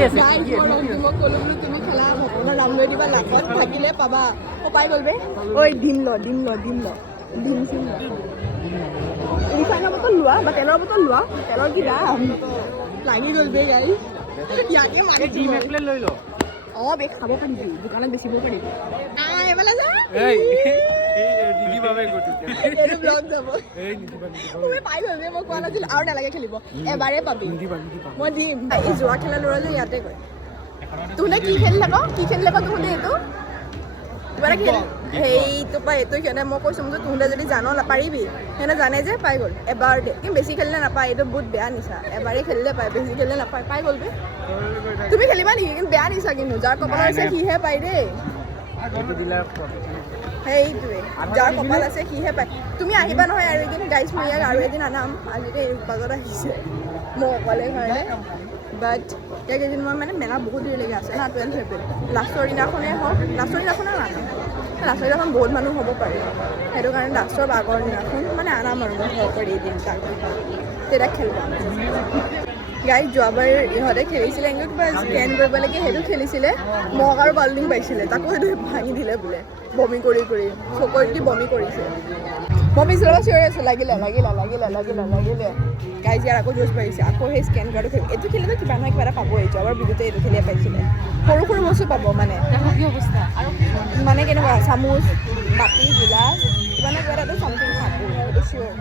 মই ক'লো বোলো তুমি খেলা ভগৱানৰ নাম লৈ দিবা লাখত থাকিলে পাবা পাই গ'ল বে ঐ ডিম ল ডিম চিম ল ৰিফাইনৰ বটল লোৱা বা তেলৰ বটল লোৱা তেলৰ কি দাম লাগি গ'ল বে গাড়ী ইয়াকে মাৰি ডিম এক প্লেট লৈ ল অঁ বে খাব পাৰিবি দোকানত বেচিব পাৰিবি এইফালে যা পাই গ'ল বে মই কোৱা নাছিলো আৰু নালাগে খেলিব এবাৰেই পাবি মই দিম এই যোৱা খেলা ল'ৰা যে ইয়াতে গৈ তোলে কি খেলি থাক তোলে এইটো কিবা এটা খেল সেইটো পৰা এইটো সিহঁতে মই কৈছোঁ যে তোলে যদি জান পাৰিবি সিহঁতে জানে যে পাই গ'ল এবাৰতে কিন্তু বেছি খেলিলে নাপায় এইটো বহুত বেয়া নিচা এবাৰেই খেলিলে পায় বেছি খেলিলে নাপায় পাই গ'ল বে তুমি খেলিবা নেকি কিন্তু বেয়া নিচা কিন্তু যাৰ কপালত আছে সিহে পায় দেই সেইটোৱে যাৰ কপাল আছে সিহে পায় তুমি আহিবা নহয় আৰু এদিন গাইছ মই ইয়াক আৰু এদিন আনাম আজিতে এই বাজত আহিছে মই অকলে কাৰণে বাট এতিয়া কেইদিন মই মানে মেলা বহুত দেৰিলৈকে আছে না 12 এপ্ৰিল লাষ্টৰ দিনাখনেই হওক লাষ্টৰ দিনাখনে নানাম লাষ্টৰ দিনাখন বহুত মানুহ হ'ব পাৰে সেইটো কাৰণে লাষ্টৰ আগৰ দিনাখন মানে আনাম আৰু মই ঘৰ কৰি এদিন তেতিয়া খেলিব গাড়ী যোৱাবাৰ ইহঁতে খেলিছিলে এনেকৈ কিবা স্কেন কৰিব লাগে সেইটো খেলিছিলে মগ আৰু বাল্ডিং পাইছিলে তাকো সেইটো ভাঙি দিলে বোলে বমি কৰি চকুত দি বমি কৰিছে মই পিছলৈ চিঞৰি আছোঁ লাগিলে গাড়ী জীয়াৰ আকৌ জোচ পাৰিছে আকৌ সেই স্কেন কৰাটো খেলি এইটো খেলিলে কিবা নহয় কিবা এটা পাবই যোৱাবাৰ বিহুতে এইটো খেলিয়ে পাইছিলে সৰু বস্তু পাব মানে অৱস্থা আৰু মানে কেনেকুৱা চামুচ বাতি গিলাচ কিবা নহয় কিবা এটাতো চামথিং পাব সেইটো চিয়'ৰ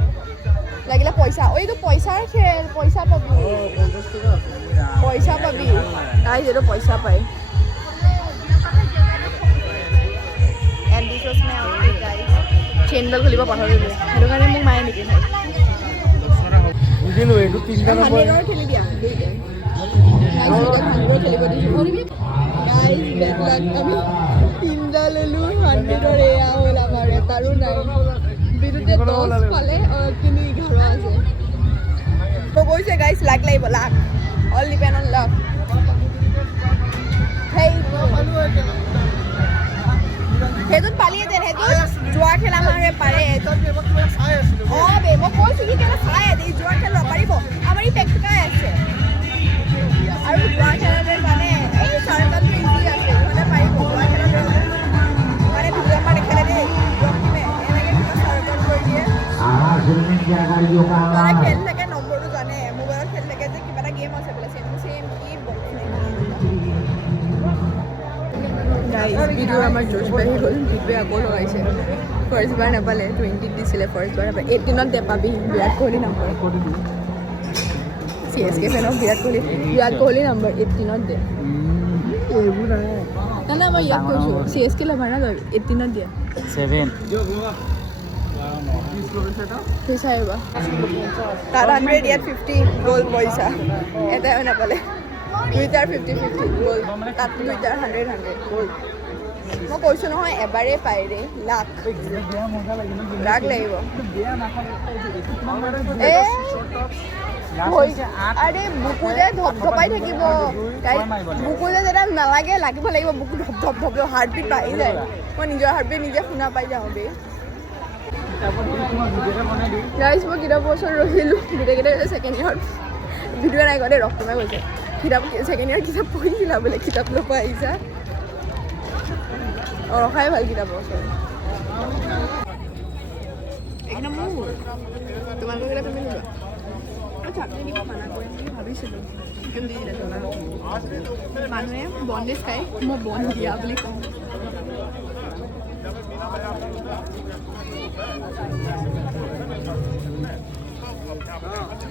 লাগিলে পইচা এইটো পইচাৰ খেল পইচা পাবি তাই যিটো পইচা পায় চেইনডাল খুলিব পাহৰিলোঁ সেইটো কাৰণে মোক মায়ে নেকি বুজিলোঁ এইটো তিনিটা খেলি দিয়া খেলিব দিছোঁ আমি তিনিটা ল'লোঁ 100ৰ এয়া হ'ল আমাৰ এটাৰো নাই বিৰুদ্ধে 10 পালে তিনি 11 আছে মই কৈছে গাইছ লাক লাগিব luck all depend on luck সেইটোত পালিহেঁতেন সেইটোত যোৱা খেল আমাৰ পাৰে অঁ বে মই কৈছোঁ কি কেনে চাই আছে যোৱা খেল নাপাৰিব আমাৰ ই পেক্টিকাই আছে আৰু যোৱা খেলতে মানে এই চাৰ্কলটো ইজি আছে ইহঁতে পাৰিব যোৱা খেলতে মানে ভিডিঅ' আমাৰ নেখেলে দেই এনেকৈ কিবা চাৰ্কল কৰি দিয়ে খেল থাকে নম্বৰটো জানে মোবাইলত খেল থাকে যে কিবা এটা গেম আছে বোলে চেম কি ভিডিঅ' আমাৰ জোচ বাঢ়ি গ'ল ভিডিঅ'ই আকৌ লগাইছে ফাৰ্ষ্ট বাৰ নাপালে 20 দিছিলে ফাৰ্ষ্ট বাৰ নাপালে 18ত পাবি Virat Kohli number CSK ফেনক Virat Kohli number 18ত দে এইবোৰ নাই মই ইয়াক কৈছোঁ CSK লাভাৰ না 18ত দিয়া 7 পইচা আহিবা তাৰ 100 ইয়াত 50 গ'ল পইচা এটাও নাপালে দুইটাৰ 50 গ'ল তাত দুইটাৰ 100 গ'ল মই কৈছোঁ নহয় এবাৰেই পাই ৰে লাখ লাগিব আৰে বুকুৰে ধপধপাই থাকিব বুকুৰে যেতিয়া নালাগে লাগিব বুকু ধপ হাৰ্টবিট বাঢ়ি যায় মই নিজৰ হাৰ্টবিট নিজে শুনা পাই যাওঁ দেই গাইজ মই কিতাপ বছৰ ৰখিলোঁ গোটেইকেইটা ছেকেণ্ড ইয়েৰত ভিডিঅ' নাই গ'লে ৰখ তোমাই কৈছে কিতাপ ছেকেণ্ড ইয়েৰ কিতাপ পঢ়িছিলা বোলে কিতাপ ল'ব আহিছা অঁ ৰখাই ভাল কিতাপ বছৰ একদম মোৰ তোমালোকৰ কিতাপ তুমি লোৱা চাটনি দিব মানা কৰিম বুলি ভাবিছিলোঁ কিন্তু দি দিলে মানুহে বনডেজ খায় মই বন দিয়া বুলি কওঁ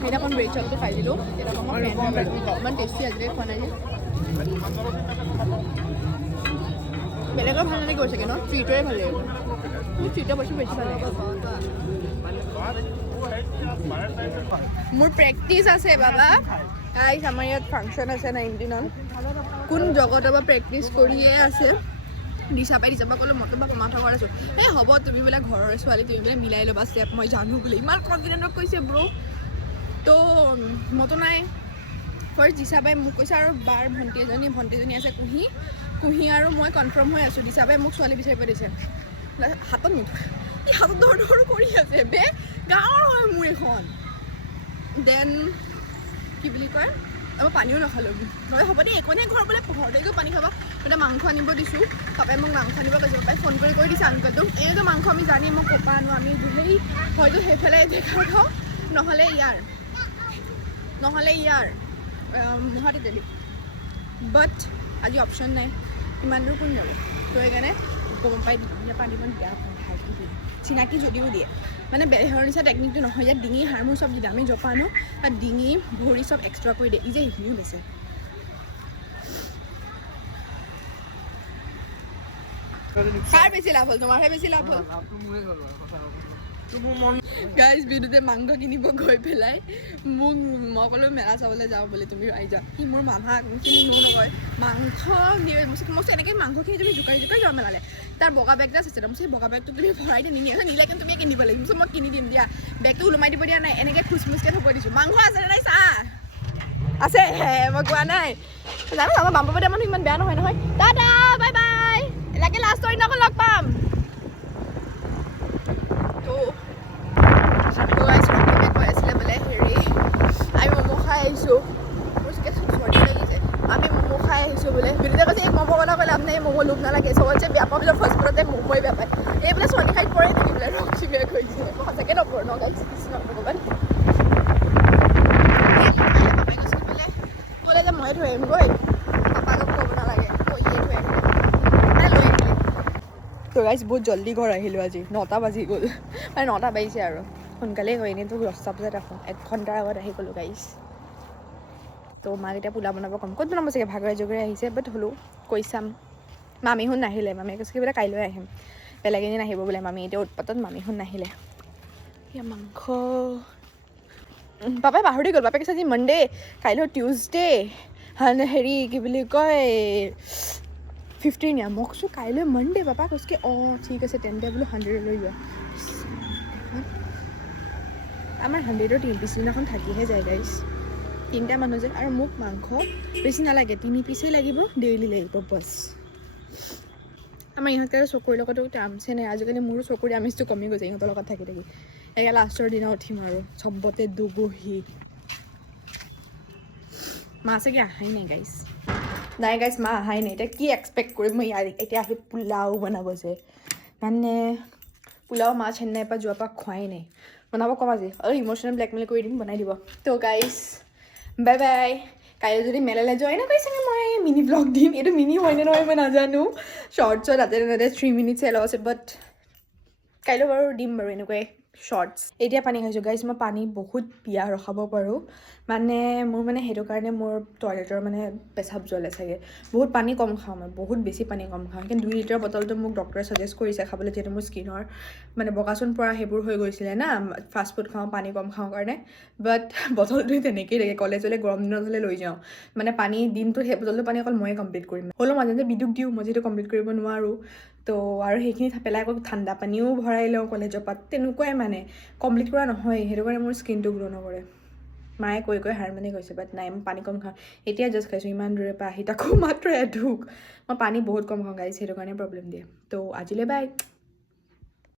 সেইদিনাখন ব্ৰেড চপটো খাই দিলোঁ সেইদিনাখন মই ইমান টেষ্টি আজিলৈকে খোৱা নাই যে বেলেগৰ ভাল নালাগে গৈছেগৈ ন ট্ৰিটৰে ভাল লাগিব মোৰ ট্ৰিটৰ বস্তু বেছি ভাল লাগে মোৰ প্ৰেক্টিচ আছে বাবা গাইজ আমাৰ ইয়াত ফাংচন আছে 19ত কোন জগতৰ পৰা প্ৰেক্টিচ কৰিয়ে আছে দিশা পৰা ক'লে মইতো মাথা ঘৰত আছোঁ এই হ'ব তুমি বোলে ঘৰৰ ছোৱালী তুমি বোলে মিলাই ল'বা ষ্টেপ মই জানো বোলে ইমান কনফিডেণ্টত কৈছে ব্ৰ' তো মইতো নাই ফাৰ্ষ্ট দিশা বাই মোক কৈছে আৰু বাৰ ভণ্টি এজনী আছে কুঁহি আৰু মই কনফাৰ্ম হৈ আছোঁ দিশা বাই মোক ছোৱালী বিচাৰিব দিছে হাতত নিদিওঁ ই হাতত ধৰ কৰি আছে বে গাঁৱৰ হয় মোৰ এখন দেন কি বুলি কয় মই পানীও নাখালোঁ নহ'লে হ'ব দেই একো নাই ঘৰ বোলে ঘৰতে গৈ পানী খাবা এতিয়া মাংস আনিব দিছোঁ পাপাই মোক মাংস আনিব কৈছে পাপাই ফোন কৰি দিছে আংকলটোক এইটো মাংস আমি জানি মই কপা আনো আমি সেই হয়তো সেইফালে দেখা খাওঁ নহ'লে ইয়াৰ মহাতে দিলি বাট আজি অপশ্যন নাই ইমান দূৰ কোন যাব তো সেইকাৰণে গম পাই পানী ইমান বেয়া চিনাকি যদিও দিয়ে মানে বেলেগৰ নিচিনা টেকনিকটো নহয় ইয়াত ডিঙি হাড়মোৰ চব দি দিয়ে আমি জপা আনো তাত ডিঙি ভৰি চব এক্সট্ৰা কৰি দিয়ে ই যে সেইখিনিও লৈছে কাৰ বেছি লাভ হ'ল তোমাৰহে বেছি লাভ হ'ল গাইজ বিদুতে মাংস কিনিব গৈ পেলাই মোক মই ক'লোঁ মেলা চাবলৈ যাওঁ বুলি তুমি আহি যাওঁ সি মোৰ মামা কিনি মোৰ নকয় মাংস মই এনেকৈ মাংসখিনি তুমি জোকাৰি যোৱা মেলালে তাৰ বগা বেগ এটা আছে মই বগা বেগটো তুমি ভৰাই দিয়া নিনিয়ে নিলে কিন্তু তুমি কিনিব লাগিব মই কিনি দিম দিয়া বেগটো ওলোমাই দিব দিয়া নাই এনেকৈ খুচমুচকৈ থ'ব দিছোঁ মাংস আছে নাই চা আছে মই কোৱা নাই জানো আমাৰ বাম্পাপতীয়া মানুহ ইমান বেয়া নহয় দাদা বাই বাই এনেকৈ লাষ্টৰ দিনাখন লগ পাম কৈ আছিলে বোলে হেৰি আমি ম'ম' খাই আহিছোঁ মোৰ চাগে চৰ্দি লাগিছে আমি ম'ম' খাই আহিছোঁ বোলে বিৰুদ্ধে কৈছে এই ম'ম' কথা ক'লে আপোনাৰ এই ম'ম' লোভ নালাগে চবতছে বেয়া পাওঁ বোলে ফাষ্টফুডতে ম'ম'ই বেয়া পায় এই বোলে চৰ্দি খাই পৰে নেকি বোলে ৰখিবে কৈছে সঁচাকৈ নপৰোঁ ন গাইছ কিছু নপৰোঁ পাপাই কৈছিল বোলে বোলে যে মই থৈ আহিমগৈ পাপাক ক'ব নালাগে কৈয়ে থৈ আহিম লৈ আহিলে তো গাইছ বহুত জল্দি ঘৰ আহিলোঁ আজি 9টা বাজি গ'ল মানে 9টা বাজিছে আৰু সোনকালেই হয় এনেইতো 10টা বজাত আহোঁ 1 ঘণ্টাৰ আগত আহি গ'লোঁ গাইছ তো মাক এতিয়া পোলা বনাব ক'ম ক'ত বনাব চাগে ভাগৰে জগৰে আহিছে বাট হ'লেও কৈ চাম মামীহঁত নাহিলে মামীয়ে কৈছে বোলে কাইলৈ আহিম বেলেগ এদিন আহিব বোলে মামী এতিয়া উৎপাতত মামীহঁত নাহিলে সেয়া মাংস পাপাই পাহৰি গ'ল পাপাই কৈছে আজি মনডে কাইলৈ টিউজডে হেৰি কি বুলি কয় 15 মই কৈছোঁ কাইলৈ মনডে পাপা কৈছে অঁ ঠিক আছে তেন্তে বোলো 100 লৈ যোৱা আমাৰ 100ৰ 3 পিছদিনাখন থাকিহে যায় গাইছ 3টা মানুহ যে আৰু মোক মাংস বেছি নালাগে 3 পিছেই লাগিব ডেইলি লাগিব বছ আমাৰ ইহঁতৰ চকুৰ লগতো টাৰ্মছে নাই আজিকালি মোৰো চকুৰ আমিজটো কমি গৈছে ইহঁতৰ লগত থাকি একে লাষ্টৰ দিনা উঠিম আৰু চবতে দুবহি মা চাগে আহাই নাই গাইছ মা আহাই নাই এতিয়া কি এক্সপেক্ট কৰিম মই এতিয়া আহি পোলাও বনাব যে মানে পোলাও মা চেন্নাইৰ পৰা যোৱাৰ পৰা খোৱাই নাই বনাব ক'ম আজি আৰু ইম'চনেল ব্লেকমেইল কৰি দিম বনাই দিব তো গাইছ বাই বাই কাইলৈ যদি মেলালৈ যোৱাই নকৰি চাগে মই মিনি ব্লগ দিম এইটো মিনি হয়নে নহয় মই নাজানো শ্বৰ্টছত তাতে 3 মিনিটছ এলাও আছে বাট কাইলৈ বাৰু দিম বাৰু এনেকুৱাই শ্বৰ্টছ এতিয়া পানী খাইছোঁ গাইছ মই পানী বহুত পিয়াহ ৰখাব পাৰোঁ মানে মোৰ মানে সেইটো কাৰণে মোৰ টয়লেটৰ মানে পেচাব জ্বলে চাগে বহুত পানী কম খাওঁ মই বহুত বেছি পানী কম খাওঁ কিন্তু 2 লিটাৰ বটলটো মোক ডক্টৰে ছাজেষ্ট কৰিছে খাবলৈ যিহেতু মোৰ স্কিনৰ মানে বগাচোন পৰা সেইবোৰ হৈ গৈছিলে না ফাষ্টফুড খাওঁ পানী কম খাওঁ কাৰণে বাট বটলটো তেনেকৈয়ে থাকে কলেজলৈ গৰম দিনত হ'লে লৈ যাওঁ মানে পানী দিনটো সেই বটলটো পানী অকল ময়ে কমপ্লিট কৰিম হ'লেও মাজে মাজে বিদুক দিওঁ মই যিহেতু কমপ্লিট কৰিব নোৱাৰোঁ তো আৰু সেইখিনি পেলাই আকৌ ঠাণ্ডা পানীও ভৰাই লওঁ কলেজৰ পৰা তেনেকুৱাই মানে কমপ্লিট কৰা নহয় সেইটো কাৰণে মোৰ স্কিনটো গ্ল' নকৰে মায়ে কৈ হাৰ মানি কৈছে বাট নাই মই পানী কম খাওঁ এতিয়া জাষ্ট খাইছোঁ ইমান দূৰে পৰা আহি তাকো মাত্ৰ এঢোক মই পানী বহুত কম খাওঁ গাইছ সেইটো কাৰণে প্ৰব্লেম দিয়ে তো আজিলৈ বাই